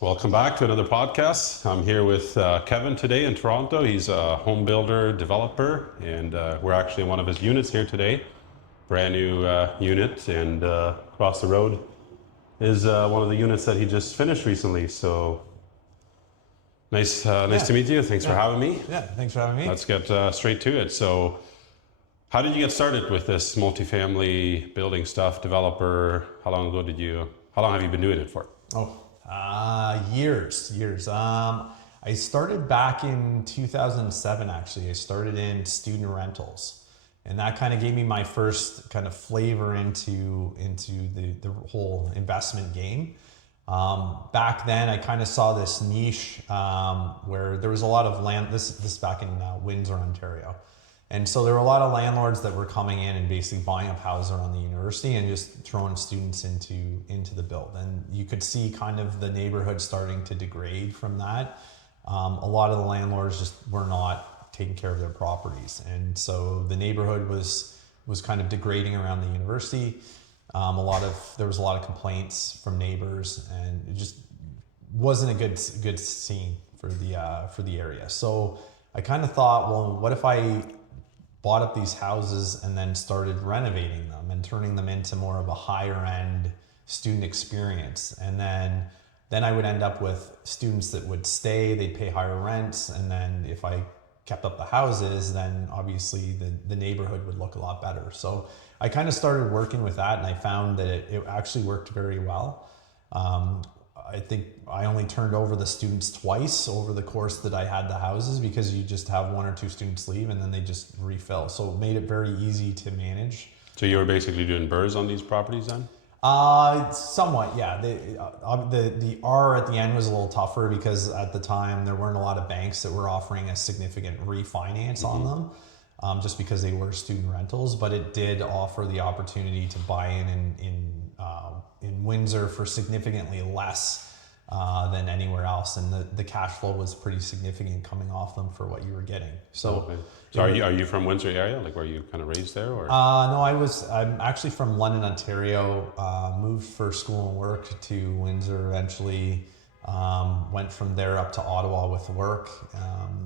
Welcome back to another podcast. I'm here with Kevin today in Toronto. He's a home builder, developer, and we're actually in one of his units here today. Brand new unit, and across the road is one of the units that he just finished recently. So nice to meet you. Thanks for having me. Yeah, thanks for having me. Let's get straight to it. So how did you get started with this multifamily building stuff, developer? How long have you been doing it for? Years. I started back in 2007, actually. I started in student rentals. And that kind of gave me my first kind of flavor into the whole investment game. Back then, I kind of saw this niche where there was a lot of land. This is back in Windsor, Ontario. And so there were a lot of landlords that were coming in and basically buying up houses around the university and just throwing students into the build. And you could see kind of the neighborhood starting to degrade from that. A lot of the landlords just were not taking care of their properties. And so the neighborhood was kind of degrading around the university. There was a lot of complaints from neighbors, and it just wasn't a good scene for the area. So I kind of thought, well, what if I bought up these houses and then started renovating them and turning them into more of a higher end student experience. And then I would end up with students that would stay, they'd pay higher rents. And then if I kept up the houses, then obviously the neighborhood would look a lot better. So I kind of started working with that, and I found that it actually worked very well. I think I only turned over the students twice over the course that I had the houses, because you just have one or two students leave and then they just refill. So it made it very easy to manage. So you were basically doing BRRRRs on these properties then? Somewhat, yeah. The R at the end was a little tougher because at the time there weren't a lot of banks that were offering a significant refinance on them, just because they were student rentals. But it did offer the opportunity to buy in Windsor for significantly less than anywhere else, and the cash flow was pretty significant coming off them for what you were getting. So, are you from Windsor area? Like, were you kind of raised there, or? No, I'm actually from London, Ontario. Moved for school and work to Windsor eventually. Went from there up to Ottawa with work,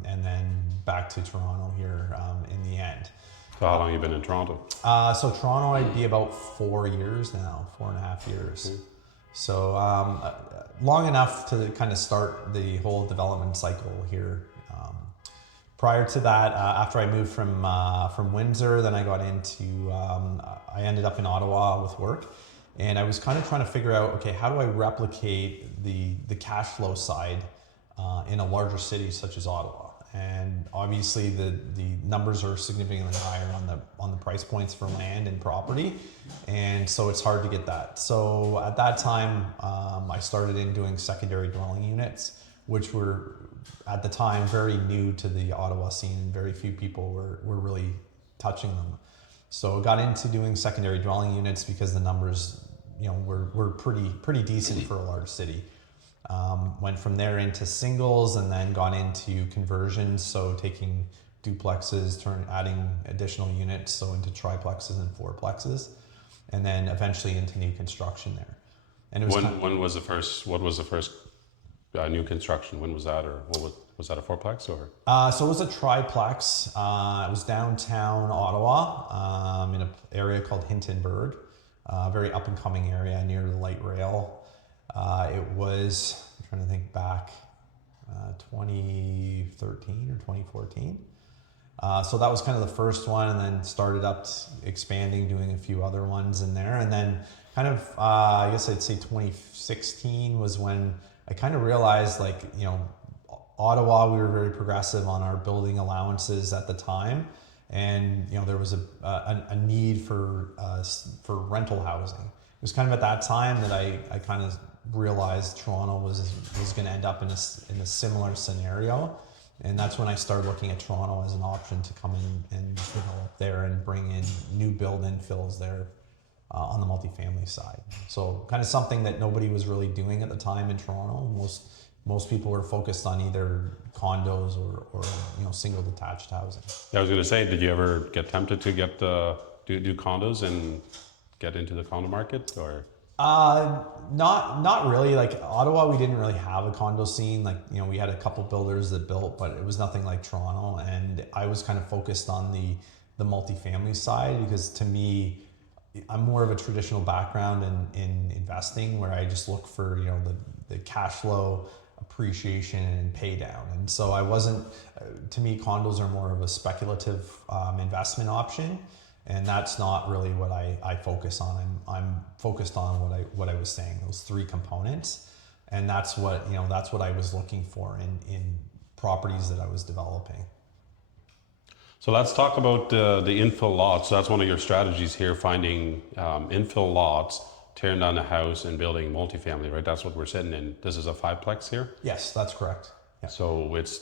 and then back to Toronto here in the end. So how long have you been in Toronto? So Toronto, I'd be about 4 years now, 4.5 years. So long enough to kind of start the whole development cycle here. Prior to that, after I moved from Windsor, then I got into, I ended up in Ottawa with work. And I was kind of trying to figure out, okay, how do I replicate the cash flow side in a larger city such as Ottawa? And obviously the numbers are significantly higher on the price points for land and property, and so it's hard to get that. So at that time, I started in doing secondary dwelling units, which were at the time very new to the Ottawa scene, and very few people were really touching them. So I got into doing secondary dwelling units because the numbers, were pretty decent for a large city. Went from there into singles, and then got into conversions, so taking duplexes, adding additional units, so into triplexes and fourplexes, and then eventually into new construction there. And it was what was the first new construction? When was that, or was that a fourplex, or? So it was a triplex. It was downtown Ottawa, in an area called Hintonburg, a very up and coming area near the light rail. It was, I'm trying to think back, 2013 or 2014. So that was kind of the first one, and then started up expanding, doing a few other ones in there. And then kind of, I guess I'd say 2016 was when I kind of realized, Ottawa, we were very progressive on our building allowances at the time. And, there was a need for rental housing. It was kind of at that time that I kind of realized Toronto was going to end up in a similar scenario, and that's when I started looking at Toronto as an option to come in and develop there and bring in new build infills there on the multifamily side. So kind of something that nobody was really doing at the time in Toronto. Most people were focused on either condos or single detached housing. Yeah, I was going to say, did you ever get tempted to do condos and get into the condo market, or? Not really. Like Ottawa, we didn't really have a condo scene. Like, we had a couple builders that built, but it was nothing like Toronto. And I was kind of focused on the multifamily side because to me, I'm more of a traditional background in investing where I just look for, the cash flow appreciation and pay down. And so I wasn't, to me, condos are more of a speculative investment option. And that's not really what I focus on. I'm focused on what I was saying, those three components. And that's what I was looking for in properties that I was developing. So let's talk about the infill lots. So that's one of your strategies here, finding infill lots, tearing down a house and building multifamily, right? That's what we're sitting in. This is a 5-plex here? Yes, that's correct. Yeah. So it's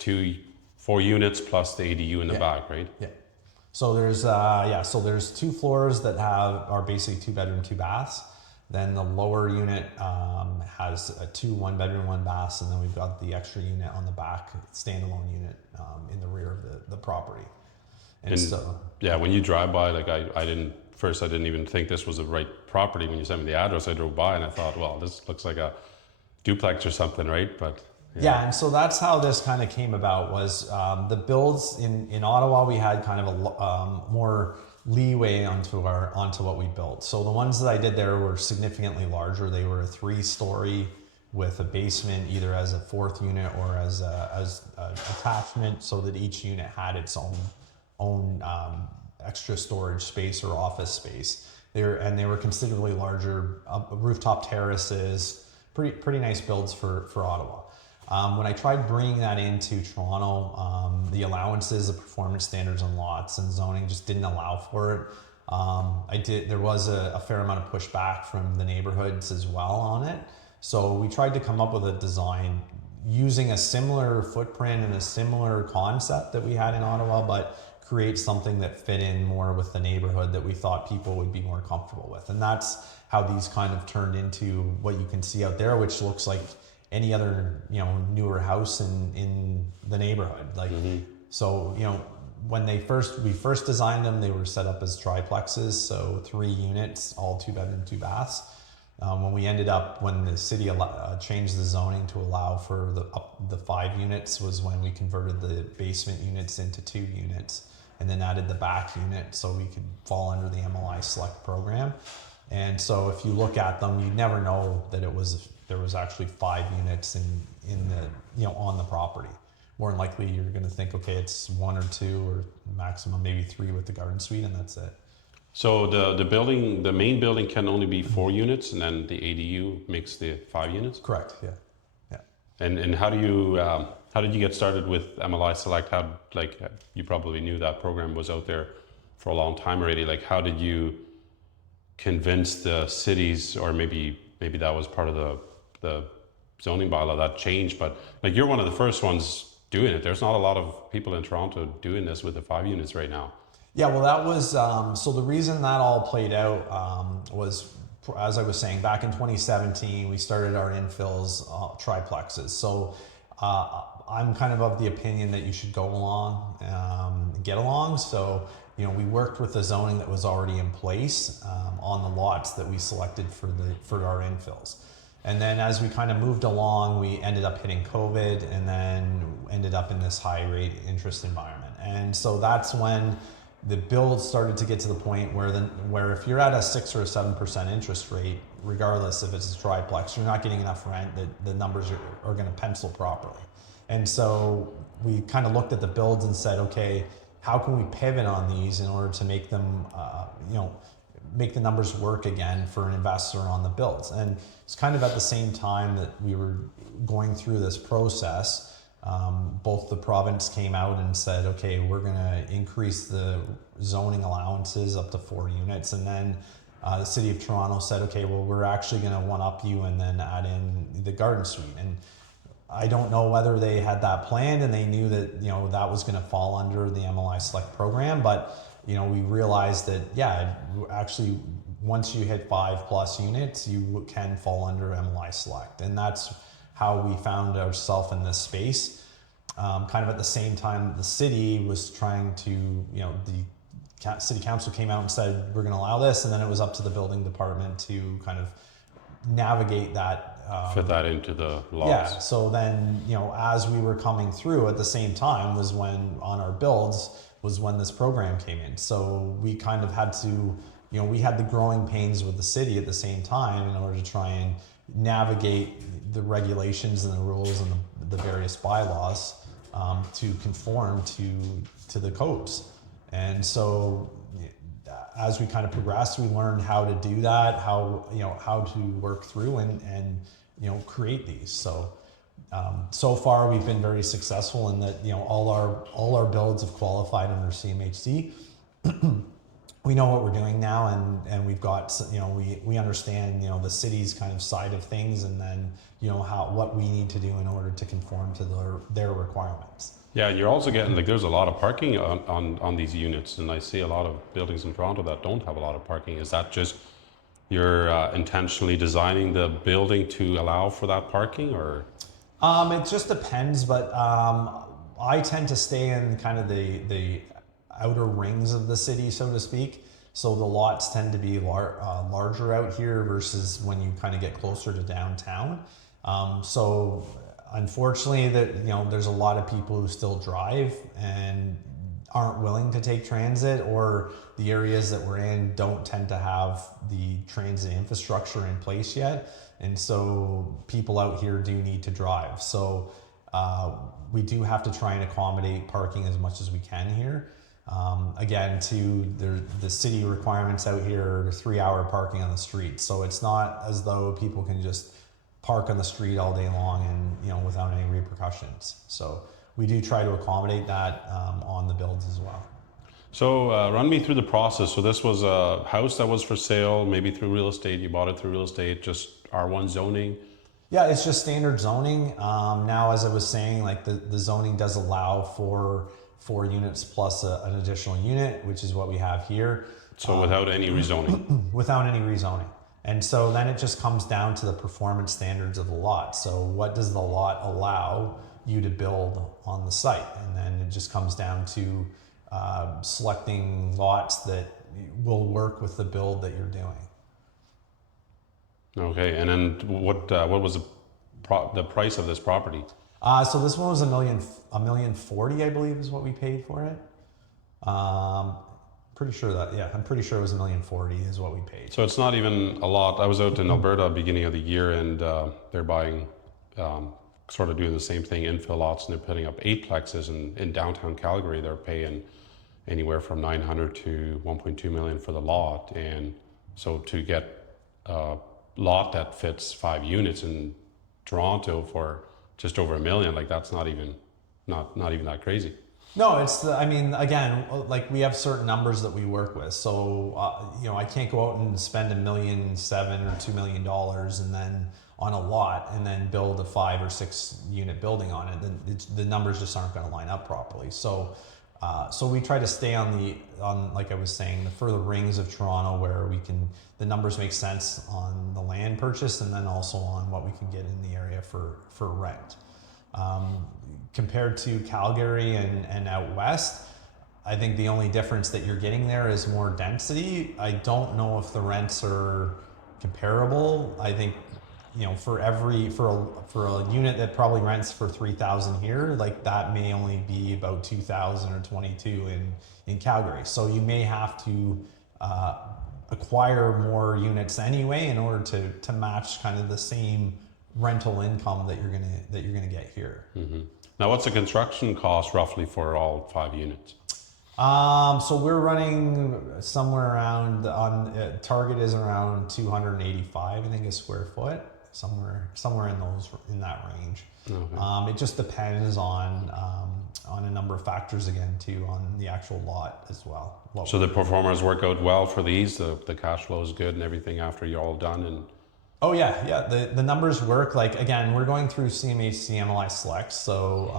4 units plus the ADU in the back, right? Yeah. So there's 2 floors that are basically 2 bedroom, 2 baths. Then the lower unit has 2 1-bedroom, 1 baths, and then we've got the extra unit on the back, standalone unit in the rear of the property. And so, yeah, when you drive by, like I didn't even think this was the right property. When you sent me the address, I drove by and I thought, well, this looks like a duplex or something, right? But yeah, and so that's how this kind of came about. Was the builds in Ottawa, we had kind of a more leeway onto what we built. So the ones that I did there were significantly larger. They were a 3-story with a basement, either as a 4th unit or as a attachment, so that each unit had its own extra storage space or office space. They were considerably larger, rooftop terraces, pretty nice builds for Ottawa. When I tried bringing that into Toronto, the allowances, the performance standards on lots and zoning just didn't allow for it. There was a fair amount of pushback from the neighborhoods as well on it. So we tried to come up with a design using a similar footprint and a similar concept that we had in Ottawa, but create something that fit in more with the neighborhood that we thought people would be more comfortable with. And that's how these kind of turned into what you can see out there, which looks like any other, newer house in the neighborhood. Like, so, when we first designed them, they were set up as triplexes. So 3 units, all 2 bedroom, 2 baths. When the city changed the zoning to allow for the 5 units was when we converted the basement units into 2 units and then added the back unit so we could fall under the MLI Select program. And so if you look at them, you'd never know that there was actually 5 units in the on the property. More than likely, you're going to think, okay, it's 1 or 2 or maximum maybe 3 with the garden suite, and that's it. So the main building can only be 4 units, and then the ADU makes the 5 units. Correct. Yeah. And how did you get started with MLI Select? You probably knew that program was out there for a long time already. Like, how did you convince the cities, or maybe that was part of the zoning bylaw that changed, but like you're one of the first ones doing it. There's not a lot of people in Toronto doing this with the 5 units right now. Yeah, well, that was, so the reason that all played out was, as I was saying, back in 2017, we started our infills, triplexes. So I'm kind of the opinion that you should go along, get along. So, we worked with the zoning that was already in place on the lots that we selected for our infills. And then as we kind of moved along, we ended up hitting COVID and then ended up in this high rate interest environment. And so that's when the build started to get to the point where if you're at a 6 or a 7% interest rate, regardless if it's a triplex, you're not getting enough rent that the numbers are going to pencil properly. And so we kind of looked at the builds and said, okay, how can we pivot on these in order to make them, make the numbers work again for an investor on the builds? And it's kind of at the same time that we were going through this process. Both the province came out and said, okay, we're going to increase the zoning allowances up to 4 units. And then the city of Toronto said, okay, well, we're actually going to one-up you and then add in the garden suite. And I don't know whether they had that planned and they knew that, that was going to fall under the MLI Select program. But, we realized that, yeah, actually, once you hit 5+ units, you can fall under MLI Select. And that's how we found ourselves in this space. Kind of at the same time, the city was trying to, the city council came out and said, we're going to allow this. And then it was up to the building department to kind of navigate that. Fit that into the laws. Yeah. So then, as we were coming through at the same time was when on our builds was when this program came in. So we kind of had to, we had the growing pains with the city at the same time in order to try and navigate the regulations and the rules and the various bylaws to conform to the codes. And so as we kind of progressed, we learned how to do that, how to work through and create these. So so far we've been very successful in that, all our builds have qualified under CMHC. We know what we're doing now, and we've got, we understand, the city's kind of side of things, and then, what we need to do in order to conform to their requirements. Yeah, you're also getting, like, there's a lot of parking on these units, and I see a lot of buildings in Toronto that don't have a lot of parking. Is that just you're intentionally designing the building to allow for that parking, or? It just depends, but I tend to stay in kind of the outer rings of the city, so to speak. So the lots tend to be larger out here versus when you kind of get closer to downtown. So unfortunately, there's a lot of people who still drive and aren't willing to take transit, or the areas that we're in don't tend to have the transit infrastructure in place yet. And so people out here do need to drive. So we do have to try and accommodate parking as much as we can here. Again, the city requirements out here are 3-hour parking on the street. So it's not as though people can just park on the street all day long and, without any repercussions. So we do try to accommodate that on the builds as well. So run me through the process. So this was a house that was for sale, maybe through real estate. You bought it through real estate, just R1 zoning. Yeah, it's just standard zoning. Now, as I was saying, like the zoning does allow for 4 units plus an additional unit, which is what we have here. So without any rezoning? Without any rezoning. And so then it just comes down to the performance standards of the lot. So what does the lot allow you to build on the site? And then it just comes down to selecting lots that will work with the build that you're doing. Okay, and then what was the price of this property? So this one was $1,040,000, I believe, is what we paid for it. I'm pretty sure it was $1,040,000 is what we paid. So it's not even a lot. I was out in Alberta beginning of the year, and they're buying, sort of doing the same thing, infill lots, and they're putting up 8plexes in downtown Calgary. They're paying anywhere from $900,000 to $1.2 million for the lot, and so to get a lot that fits 5 units in Toronto for just over $1 million, like that's not even that crazy. No, again, like we have certain numbers that we work with. So, I can't go out and spend $1.7 million or $2 million and then on a lot and then build a 5 or 6 unit building on it. Then the numbers just aren't going to line up properly. So we try to stay on like I was saying, the further rings of Toronto where the numbers make sense on the land purchase and then also on what we can get in the area for rent. Compared to Calgary and out west, I think the only difference that you're getting there is more density. I don't know if the rents are comparable. I think, for a unit that probably rents for $3,000 here, like that may only be about $2,000 or $22,000 in Calgary. So you may have to acquire more units anyway in order to match kind of the same rental income that you're gonna get here. Mm-hmm. Now, what's the construction cost roughly for all 5 units? So we're running somewhere around target is around 285, I think, a square foot, somewhere in that range. Okay. It just depends on a number of factors again too, on the actual lot as well. So the performers work out well for these. The cash flow is good and everything after you're all done and. Oh yeah. The numbers work. Like again, we're going through CMHC MLI Select, so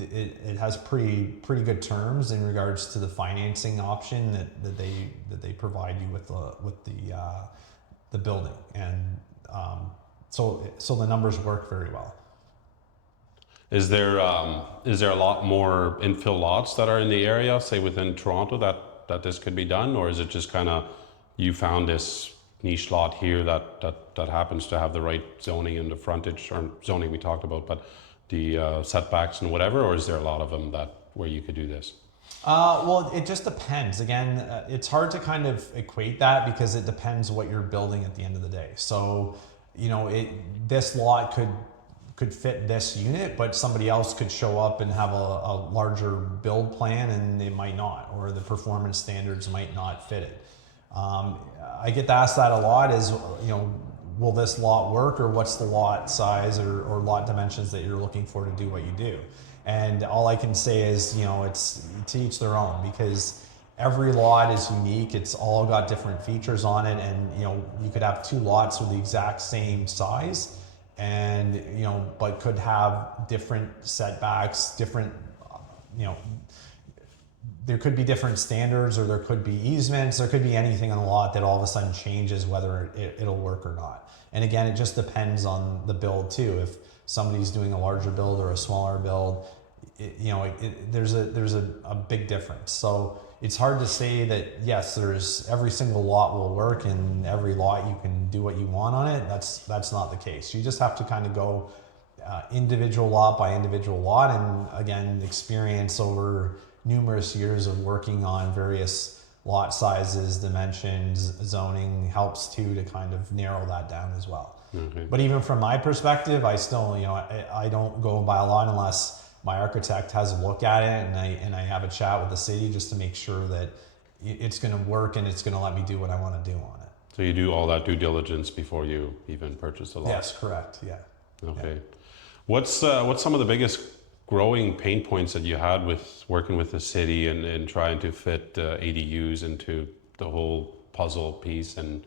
it has pretty good terms in regards to the financing option that they provide you with the building, and so the numbers work very well. Is there a lot more infill lots that are in the area, say within Toronto, that this could be done, or is it just kind of you found this niche lot here that happens to have the right zoning and the frontage, or zoning we talked about, but the setbacks and whatever, or is there a lot of them that where you could do this? Well, it just depends. Again, it's hard to kind of equate that because it depends what you're building at the end of the day. So, this lot could fit this unit, but somebody else could show up and have a larger build plan and it might not, or the performance standards might not fit it. I get asked that a lot is, will this lot work, or what's the lot size or lot dimensions that you're looking for to do what you do? And all I can say is, it's to each their own, because every lot is unique. It's all got different features on it. And, you could have two lots with the exact same size and, but could have different setbacks, different, there could be different standards, or there could be easements. There could be anything on the lot that all of a sudden changes whether it'll work or not. And again, it just depends on the build too. If somebody's doing a larger build or a smaller build, there's a big difference. So it's hard to say that yes, there's every single lot will work and every lot you can do what you want on it. That's not the case. You just have to kind of go individual lot by individual lot, and again, experience over numerous years of working on various lot sizes, dimensions, zoning helps too to kind of narrow that down as well. Okay. But even from my perspective, I still, I don't go by a lot unless my architect has a look at it and I have a chat with the city just to make sure that it's going to work and it's going to let me do what I want to do on it. So you do all that due diligence before you even purchase the lot? Yes, correct. Yeah. Okay. Yeah. What's some of the biggest growing pain points that you had with working with the city and trying to fit ADUs into the whole puzzle piece, and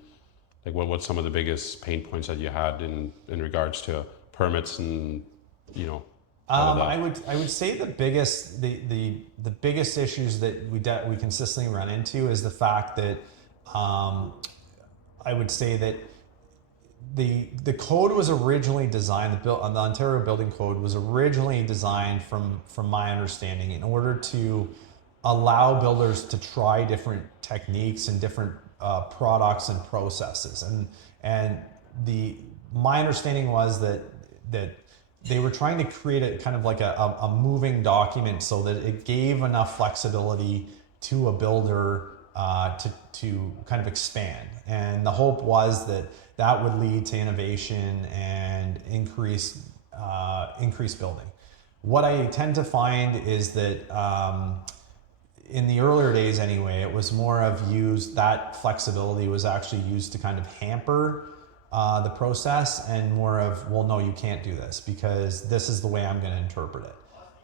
like what's some of the biggest pain points that you had in regards to permits and all of that? I would say the biggest issues that we consistently run into is the fact that I would say that the code was originally designed, the Ontario Building Code was originally designed from my understanding in order to allow builders to try different techniques and different products and processes. And my understanding was that they were trying to create a kind of like a moving document so that it gave enough flexibility to a builder to kind of expand. And the hope was that would lead to innovation and increased building. What I tend to find is that in the earlier days anyway, it was more of that flexibility was actually used to kind of hamper the process, and more of, well, no, you can't do this because this is the way I'm going to interpret it.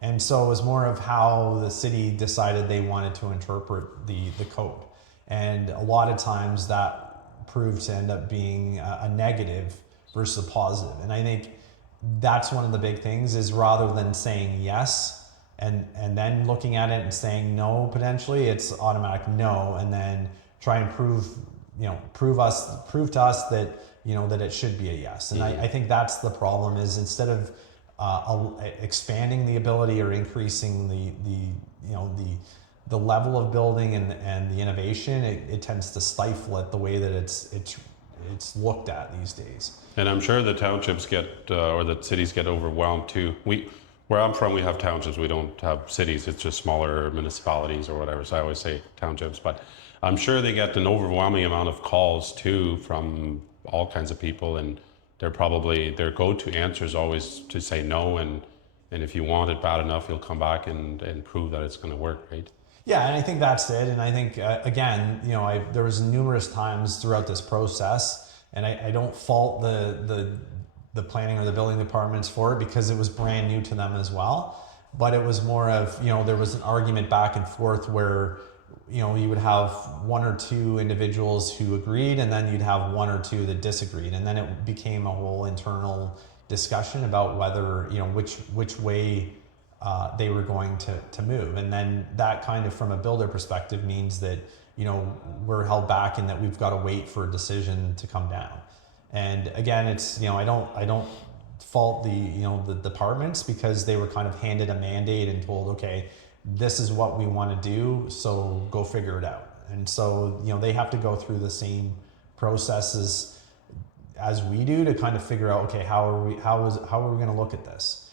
And so it was more of how the city decided they wanted to interpret the code. And a lot of times that proved to end up being a negative versus a positive. And I think that's one of the big things is rather than saying yes and then looking at it and saying no, potentially it's automatic no, and then try and prove to us that that it should be a yes. And I think that's the problem is instead of expanding the ability or increasing the level of building and the innovation, it tends to stifle it the way that it's looked at these days. And I'm sure the townships or the cities get overwhelmed too. Where I'm from, we have townships. We don't have cities. It's just smaller municipalities or whatever. So I always say townships, but I'm sure they get an overwhelming amount of calls too from all kinds of people, and their go-to answer is always to say no, and if you want it bad enough, you'll come back and prove that it's going to work, right? Yeah, and I think that's it. And I think again, there was numerous times throughout this process, and I don't fault the planning or the building departments for it because it was brand new to them as well. But it was more of there was an argument back and forth where you would have one or two individuals who agreed, and then you'd have one or two that disagreed, and then it became a whole internal discussion about whether which way they were going to move. And then that kind of from a builder perspective means that we're held back and that we've got to wait for a decision to come down. And again, it's I don't fault the departments because they were kind of handed a mandate and told, okay, this is what we want to do, so go figure it out. And so they have to go through the same processes as we do to kind of figure out, okay, how are we going to look at this?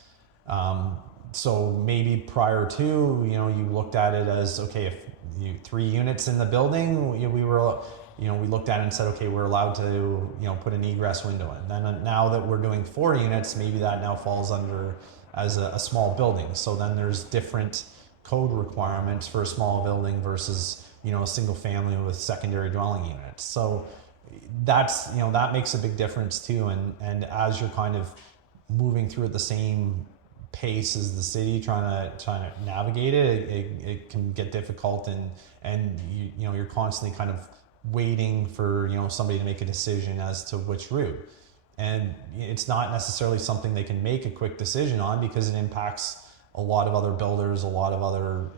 So maybe prior to, you looked at it as, okay, if you 3 units in the building, we looked at it and said, okay, we're allowed to, put an egress window in. Then now that we're doing 4 units, maybe that now falls under as a small building. So then there's different code requirements for a small building versus, a single family with secondary dwelling units. So that's, that makes a big difference too. And as you're kind of moving through at the same pace as the city, trying to navigate it can get difficult, and you're constantly kind of waiting for somebody to make a decision as to which route. And it's not necessarily something they can make a quick decision on, because it impacts a lot of other builders, a lot of other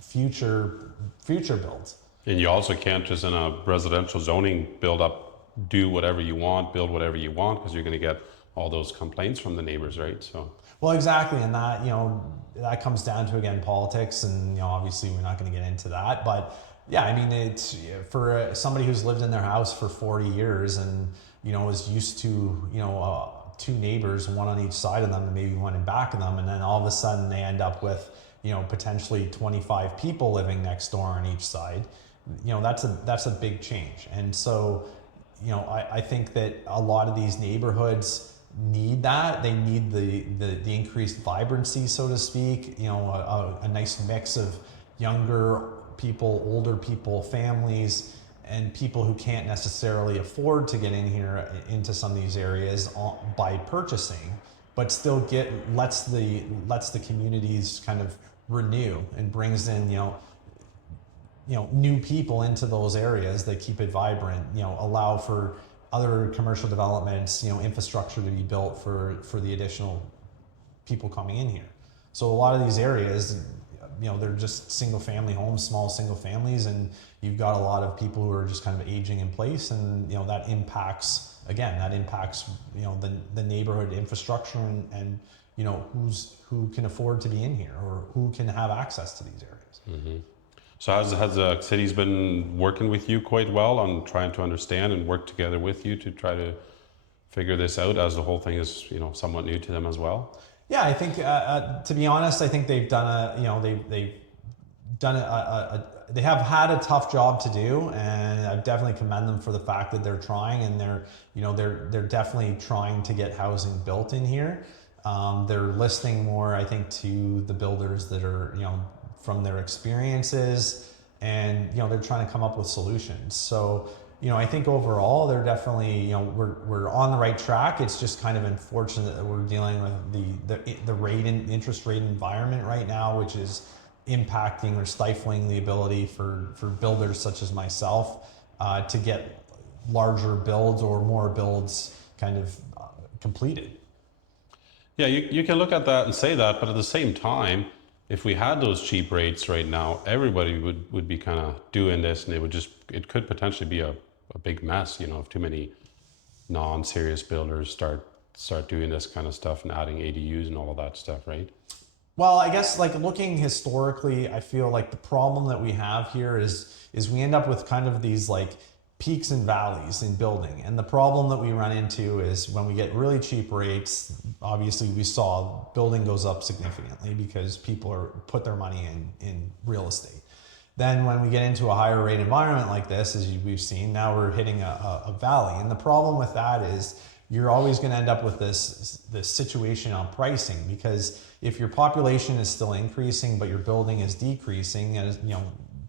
future builds. And you also can't just in a residential zoning do whatever you want, build whatever you want, because you're going to get all those complaints from the neighbors, right? So. Well, exactly, and that that comes down to, again, politics, and obviously we're not going to get into that, but yeah, I mean, it's for somebody who's lived in their house for 40 years and is used to 2 neighbors, one on each side of them and maybe one in back of them, and then all of a sudden they end up with potentially 25 people living next door on each side. That's a big change. And so I think that a lot of these neighborhoods need that. They need the increased vibrancy, so to speak, a nice mix of younger people, older people, families, and people who can't necessarily afford to get in here into some of these areas by purchasing, but still lets the communities kind of renew and brings in new people into those areas that keep it vibrant, allow for other commercial developments, infrastructure to be built for the additional people coming in here. So a lot of these areas, they're just single family homes, small single families, and you've got a lot of people who are just kind of aging in place, and that impacts the neighborhood infrastructure and who can afford to be in here or who can have access to these areas. Mm-hmm. So has the city's been working with you quite well on trying to understand and work together with you to try to figure this out, as the whole thing is somewhat new to them as well? Yeah, I think to be honest, I think they've done they have had a tough job to do, and I definitely commend them for the fact that they're trying, and they're definitely trying to get housing built in here. They're listening more, I think, to the builders that are from their experiences, and they're trying to come up with solutions. So I think overall they're definitely we're on the right track. It's just kind of unfortunate that we're dealing with the interest rate environment right now, which is impacting or stifling the ability for builders such as myself to get larger builds or more builds kind of completed. Yeah, you can look at that and say that, but at the same time, if we had those cheap rates right now, everybody would be kind of doing this, and it could potentially be a big mess, if too many non-serious builders start doing this kind of stuff and adding ADUs and all of that stuff, right? Well, I guess looking historically, I feel like the problem that we have here is we end up with kind of these peaks and valleys in building. And the problem that we run into is when we get really cheap rates, obviously we saw building goes up significantly because people put their money in real estate. Then when we get into a higher rate environment like this, as we've seen, now we're hitting a valley. And the problem with that is you're always going to end up with this situation on pricing, because if your population is still increasing but your building is decreasing, as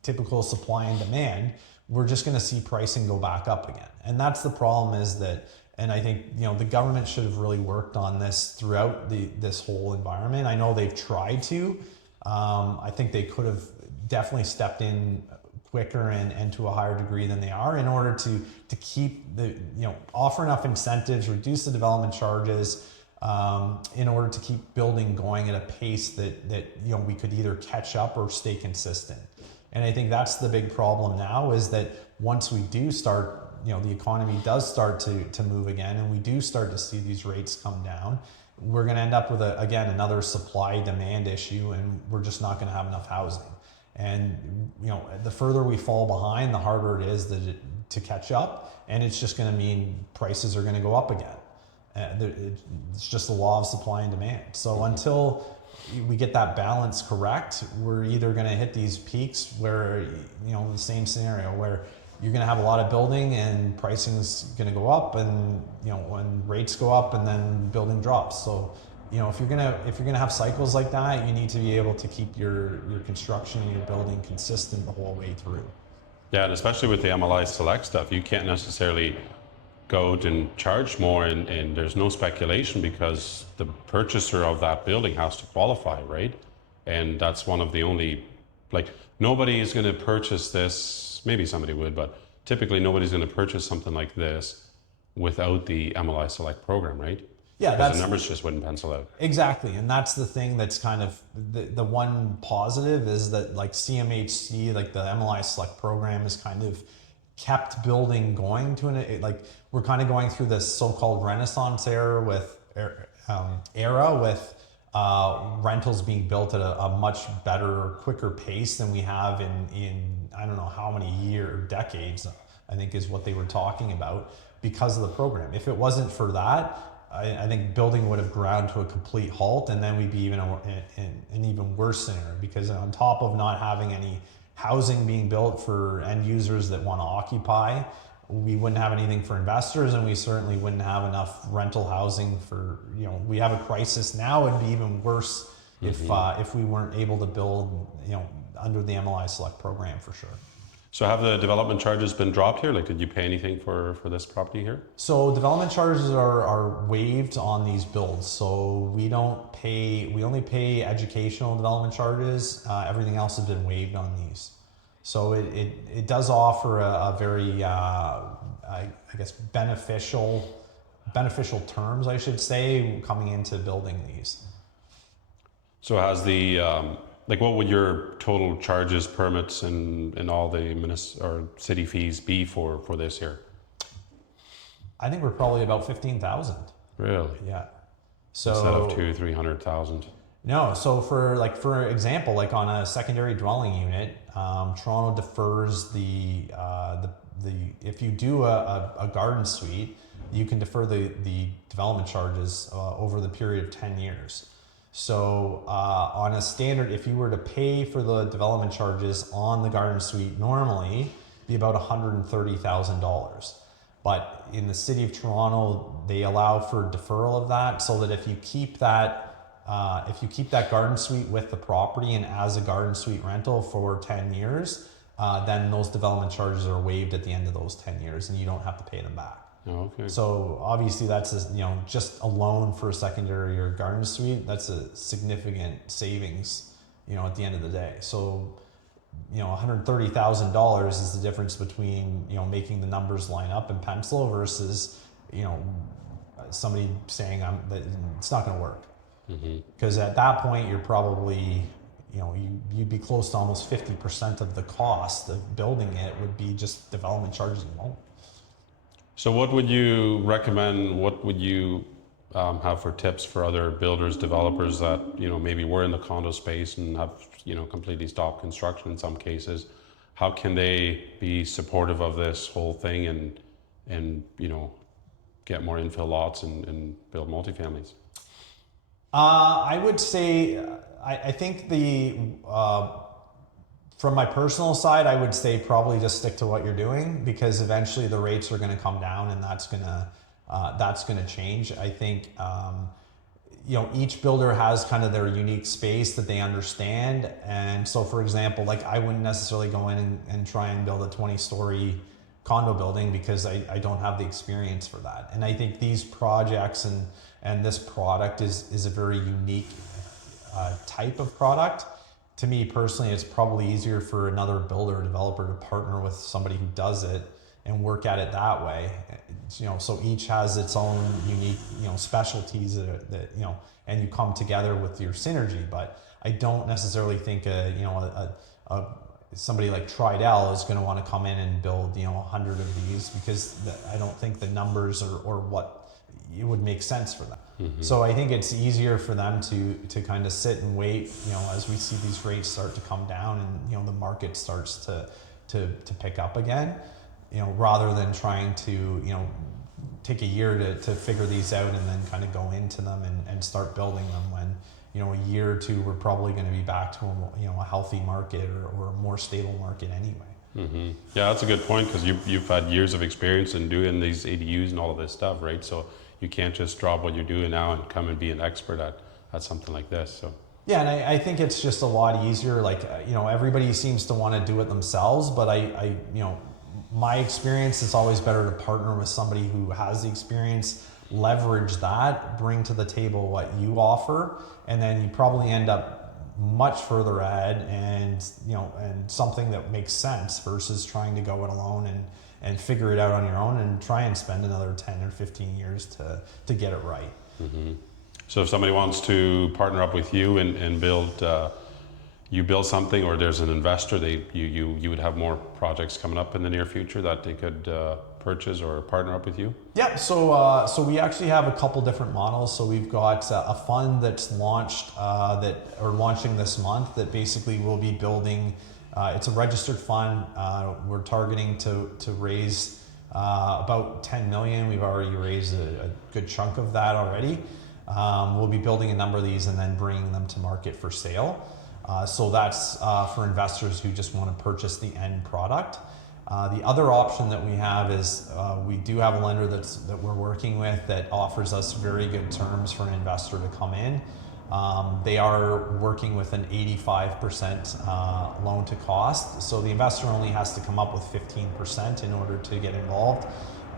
typical supply and demand, we're just going to see pricing go back up again. And that's the problem, is that, and I think the government should have really worked on this throughout this whole environment. I know they've tried to. I think they could have definitely stepped in quicker and to a higher degree than they are, in order to keep offer enough incentives, reduce the development charges, in order to keep building going at a pace that we could either catch up or stay consistent. And I think that's the big problem now, is that once we do start, the economy does start to move again, and we do start to see these rates come down, we're going to end up with another supply demand issue, and we're just not going to have enough housing. And the further we fall behind, the harder it is to catch up, and it's just going to mean prices are going to go up again. It's just the law of supply and demand. So until we get that balance correct, we're either going to hit these peaks where, the same scenario where you're going to have a lot of building and pricing is going to go up, and when rates go up and then building drops. So if you're gonna have cycles like that, you need to be able to keep your construction and your building consistent the whole way through. Yeah, and especially with the MLI Select stuff, you can't necessarily go out and charge more, and there's no speculation because the purchaser of that building has to qualify, right? And that's one of the only, nobody is going to purchase this, maybe somebody would, but typically nobody's going to purchase something like this without the MLI Select program, right? Yeah, because the numbers just wouldn't pencil out. Exactly, and that's the thing that's kind of the one positive is that CMHC, the MLI Select program, is kind of kept building going to we're kind of going through this so-called Renaissance era with rentals being built at a much better, quicker pace than we have in I don't know how many decades, I think is what they were talking about, because of the program. If it wasn't for that, I think building would have ground to a complete halt, and then we'd be even an even worse scenario, because on top of not having any housing being built for end users that want to occupy, we wouldn't have anything for investors, and we certainly wouldn't have enough rental housing for, we have a crisis now. It'd be even worse if we weren't able to build, under the MLI Select program, for sure. So have the development charges been dropped here? Did you pay anything for this property here? So development charges are waived on these builds. So we only pay educational development charges. Everything else has been waived on these. So it does offer a very, I guess, beneficial terms, I should say, coming into building these. So has the, what would your total charges, permits, and all the city fees be for this here? I think we're probably about 15,000. Really? Yeah. So instead of 200,000-300,000. No. So for example, on a secondary dwelling unit, Toronto defers the if you do a garden suite, you can defer the development charges over the period of 10 years. So on a standard, if you were to pay for the development charges on the garden suite normally, be about $130,000. But in the city of Toronto, they allow for deferral of that, so that if you keep that garden suite with the property and as a garden suite rental for 10 years, then those development charges are waived at the end of those 10 years, and you don't have to pay them back. Oh, okay. So obviously that's just a loan for a secondary or garden suite. That's a significant savings, at the end of the day. So, $130,000 is the difference between, making the numbers line up and pencil versus, somebody saying that it's not going to work. Because at that point you're probably, you'd be close to almost 50% of the cost of building it would be just development charges alone. So what would you recommend? What would you have for tips for other builders, developers that maybe were in the condo space and have completely stopped construction in some cases? How can they be supportive of this whole thing and get more infill lots and build multifamilies? I would say I think from my personal side, I would say probably just stick to what you're doing, because eventually the rates are going to come down, and that's going to change. I think each builder has kind of their unique space that they understand, and so for example, I wouldn't necessarily go in and try and build a 20-story condo building because I don't have the experience for that. And I think these projects and this product is a very unique type of product. To me personally, it's probably easier for another builder or developer to partner with somebody who does it and work at it that way. So each has its own unique, specialties that and you come together with your synergy. But I don't necessarily think somebody like Tridel is going to want to come in and build 100 of these, because I don't think the numbers or what it would make sense for them. So I think it's easier for them to kind of sit and wait, as we see these rates start to come down and the market starts to pick up again, rather than trying to take a year to figure these out and then kind of go into them and start building them when a year or two we're probably going to be back to a healthy market or a more stable market anyway. Yeah, that's a good point, because you've had years of experience in doing these ADUs and all of this stuff, right? So you can't just drop what you're doing now and come and be an expert at something like this. So yeah, and I think it's just a lot easier. Like everybody seems to want to do it themselves, but I my experience, it's always better to partner with somebody who has the experience, leverage that, bring to the table what you offer, and then you probably end up much further ahead and something that makes sense versus trying to go it alone and figure it out on your own and try and spend another 10 or 15 years to get it right. So if somebody wants to partner up with you and build, you build something, or there's an investor, you would have more projects coming up in the near future that they could purchase or partner up with you? Yeah, so we actually have a couple different models. So we've got a fund that's launched launching this month that basically will be building. It's a registered fund. We're targeting to raise about 10 million. We've already raised a good chunk of that already. We'll be building a number of these and then bringing them to market for sale. So that's for investors who just want to purchase the end product. The other option that we have is we do have a lender that we're working with that offers us very good terms for an investor to come in. They are working with an 85% loan to cost. So the investor only has to come up with 15% in order to get involved.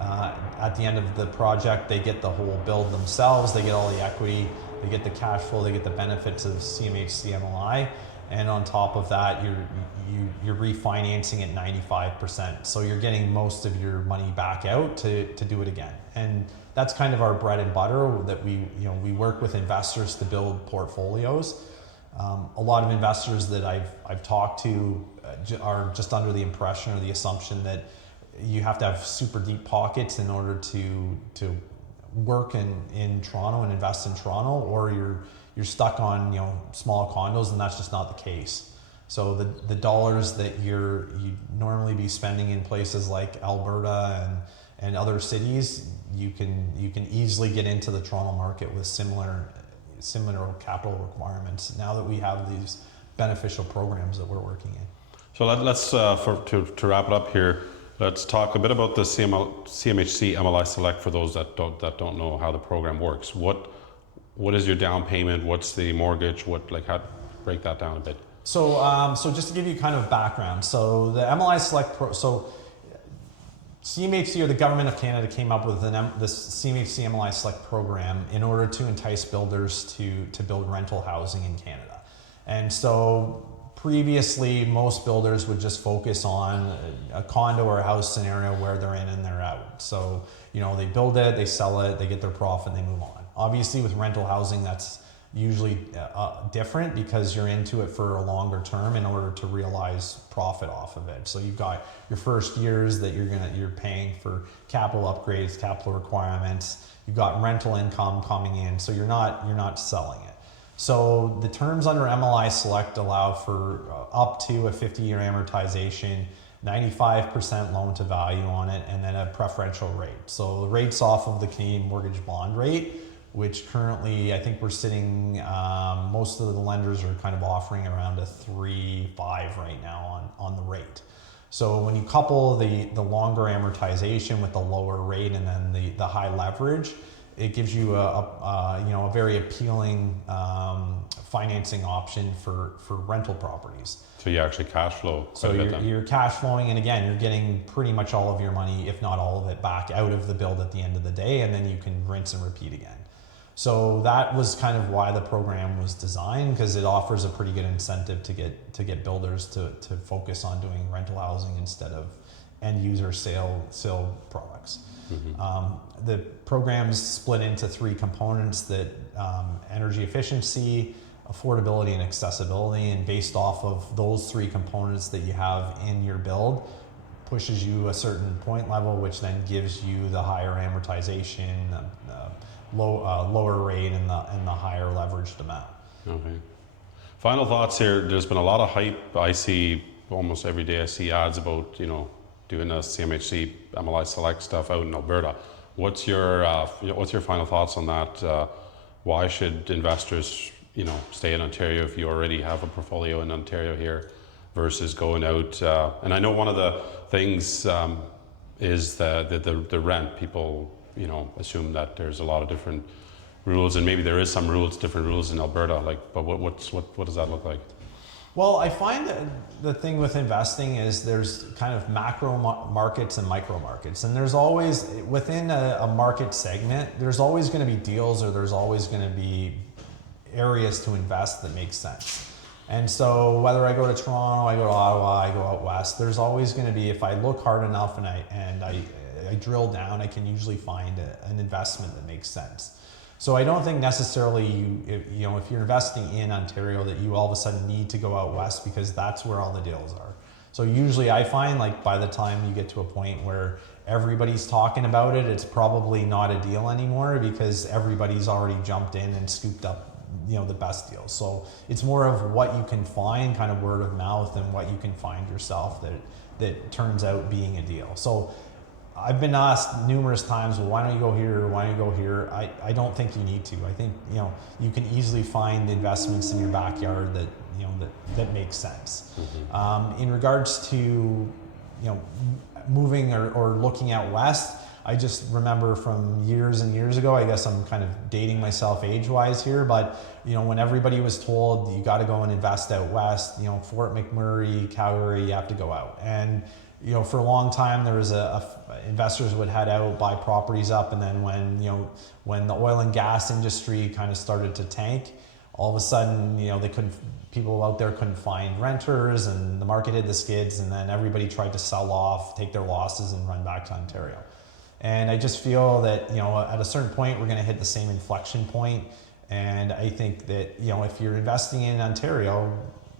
At the end of the project, they get the whole build themselves, they get all the equity, they get the cash flow, they get the benefits of CMHC MLI, and on top of that, you're refinancing at 95%. So you're getting most of your money back out to do it again. And that's kind of our bread and butter, that we work with investors to build portfolios. A lot of investors that I've talked to are just under the impression or the assumption that you have to have super deep pockets in order to work in Toronto and invest in Toronto, or you're stuck on small condos, and that's just not the case. So the dollars that you normally be spending in places like Alberta and other cities, you can easily get into the Toronto market with similar capital requirements now that we have these beneficial programs that we're working in. So let's to wrap it up here, let's talk a bit about the CMHC MLI Select for those that don't know how the program works. What is your down payment? What's the mortgage? How break that down a bit? So just to give you kind of background, so the MLI Select CMHC, or the Government of Canada, came up with this CMHC MLI Select program in order to entice builders to build rental housing in Canada. And so previously, most builders would just focus on a condo or a house scenario where they're in and they're out. So, they build it, they sell it, they get their profit, and they move on. Obviously, with rental housing, that's usually different, because you're into it for a longer term in order to realize profit off of it. So you've got your first years that you're paying for capital upgrades, capital requirements. You've got rental income coming in, so you're not selling it. So the terms under MLI Select allow for up to a 50-year amortization, 95% loan to value on it, and then a preferential rate. So the rate's off of the Canadian mortgage bond rate, which currently I think we're sitting, most of the lenders are kind of offering around a 3.5 right now on the rate. So when you couple the longer amortization with the lower rate and then the high leverage, it gives you a very appealing financing option for rental properties. So you actually cash flow. So you're cash flowing, and again, you're getting pretty much all of your money, if not all of it, back out of the build at the end of the day, and then you can rinse and repeat again. So that was kind of why the program was designed, because it offers a pretty good incentive to get builders to focus on doing rental housing instead of end user sale products. Mm-hmm. The program's split into three components: that energy efficiency, affordability, and accessibility. And based off of those three components that you have in your build, pushes you a certain point level, which then gives you the higher amortization, lower rate, and the higher leveraged amount. Okay. Final thoughts here. There's been a lot of hype. I see almost every day. I see ads about doing the CMHC MLI Select stuff out in Alberta. What's your final thoughts on that? Why should investors stay in Ontario if you already have a portfolio in Ontario here, versus going out? And I know one of the things is the rent. People assume that there's a lot of different rules, and maybe there is some different rules in Alberta. But what does that look like? Well, I find that the thing with investing is there's kind of macro markets and micro markets, and there's always within a market segment, there's always going to be deals, or there's always going to be areas to invest that make sense. And so whether I go to Toronto, I go to Ottawa, I go out west, there's always going to be, if I look hard enough and I drill down, I can usually find an investment that makes sense. So I don't think necessarily if you're investing in Ontario that you all of a sudden need to go out west, because that's where all the deals are. So usually I find, like, by the time you get to a point where everybody's talking about it, it's probably not a deal anymore, because everybody's already jumped in and scooped up the best deals. So it's more of what you can find, kind of word of mouth, and what you can find yourself that turns out being a deal. So I've been asked numerous times, well, why don't you go here? Why don't you go here? I don't think you need to. I think you can easily find investments in your backyard that make sense. Mm-hmm. In regards to moving or looking out west, I just remember from years and years ago, I guess I'm kind of dating myself age-wise here, but when everybody was told you got to go and invest out west, Fort McMurray, Calgary, you have to go out. And for a long time there was investors would head out, buy properties up, and then when the oil and gas industry kind of started to tank, all of a sudden people out there couldn't find renters, and the market hit the skids, and then everybody tried to sell off, take their losses, and run back to Ontario. And I just feel that at a certain point we're going to hit the same inflection point, and I think that if you're investing in Ontario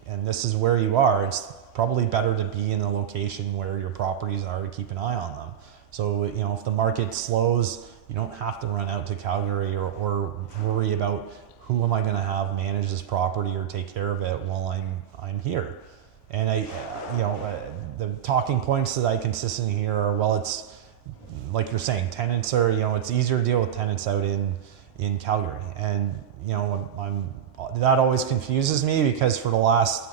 and this is where you are, it's probably better to be in the location where your properties are, to keep an eye on them. So if the market slows, you don't have to run out to Calgary or worry about who am I going to have manage this property or take care of it while I'm here. And the talking points that I consistently hear are, well, it's like you're saying, tenants are, it's easier to deal with tenants out in Calgary. And that always confuses me, because for the last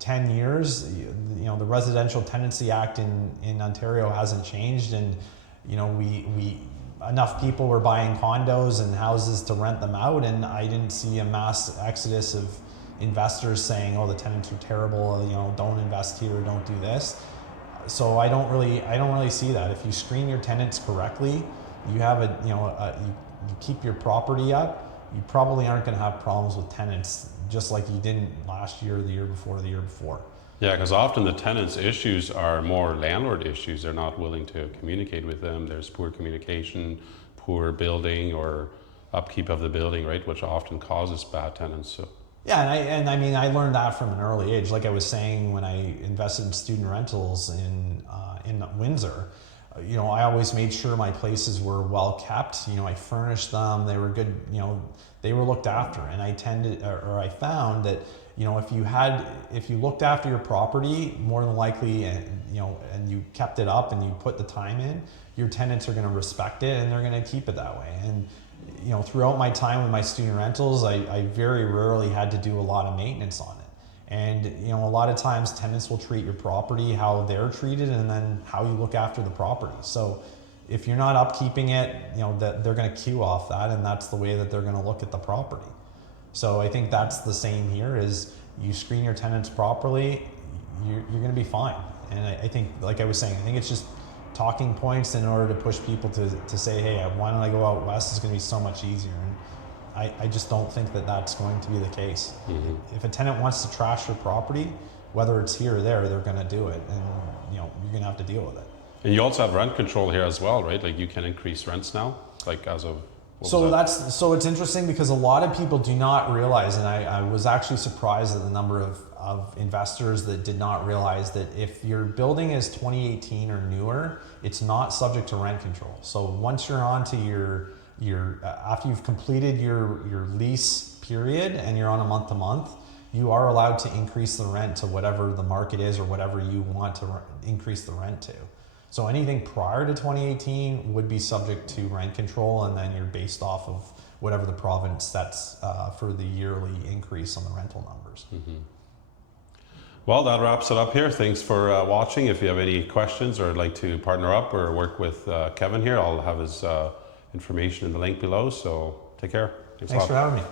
10 years, the Residential Tenancy Act in Ontario hasn't changed, and we enough people were buying condos and houses to rent them out, and I didn't see a mass exodus of investors saying, oh, the tenants are terrible, don't invest here, don't do this. So I don't really see that. If you screen your tenants correctly, you have you keep your property up, you probably aren't going to have problems with tenants, just like you didn't last year, the year before, the year before. Yeah, because often the tenants' issues are more landlord issues. They're not willing to communicate with them. There's poor communication, poor building or upkeep of the building, right, which often causes bad tenants. So. Yeah, and I learned that from an early age. Like I was saying, when I invested in student rentals in Windsor, I always made sure my places were well kept. I furnished them; they were good. They were looked after, and I found that if you looked after your property, more than likely, and you kept it up and you put the time in, your tenants are going to respect it and they're going to keep it that way. And throughout my time with my student rentals, I very rarely had to do a lot of maintenance on it. And a lot of times tenants will treat your property how they're treated, and then how you look after the property. So if you're not upkeeping it, that they're going to cue off that, and that's the way that they're going to look at the property. So I think that's the same here, is you screen your tenants properly, you're going to be fine. And I think, like I was saying, I think it's just talking points in order to push people to say, hey, why don't I go out west? It's going to be so much easier. And I just don't think that that's going to be the case. Mm-hmm. If a tenant wants to trash your property, whether it's here or there, they're going to do it, and you're going to have to deal with it. And you also have rent control here as well, right? Like you can increase rents now, like as of So it's interesting because a lot of people do not realize, and I was actually surprised at the number of investors that did not realize that if your building is 2018 or newer, it's not subject to rent control. So once you're on to your after you've completed your lease period and you're on a month to month, you are allowed to increase the rent to whatever the market is or whatever you want to increase the rent to. So anything prior to 2018 would be subject to rent control, and then you're based off of whatever the province sets for the yearly increase on the rental numbers. Mm-hmm. Well, that wraps it up here. Thanks for watching. If you have any questions or would like to partner up or work with Kevin here, I'll have his information in the link below. So take care. Thanks for having me.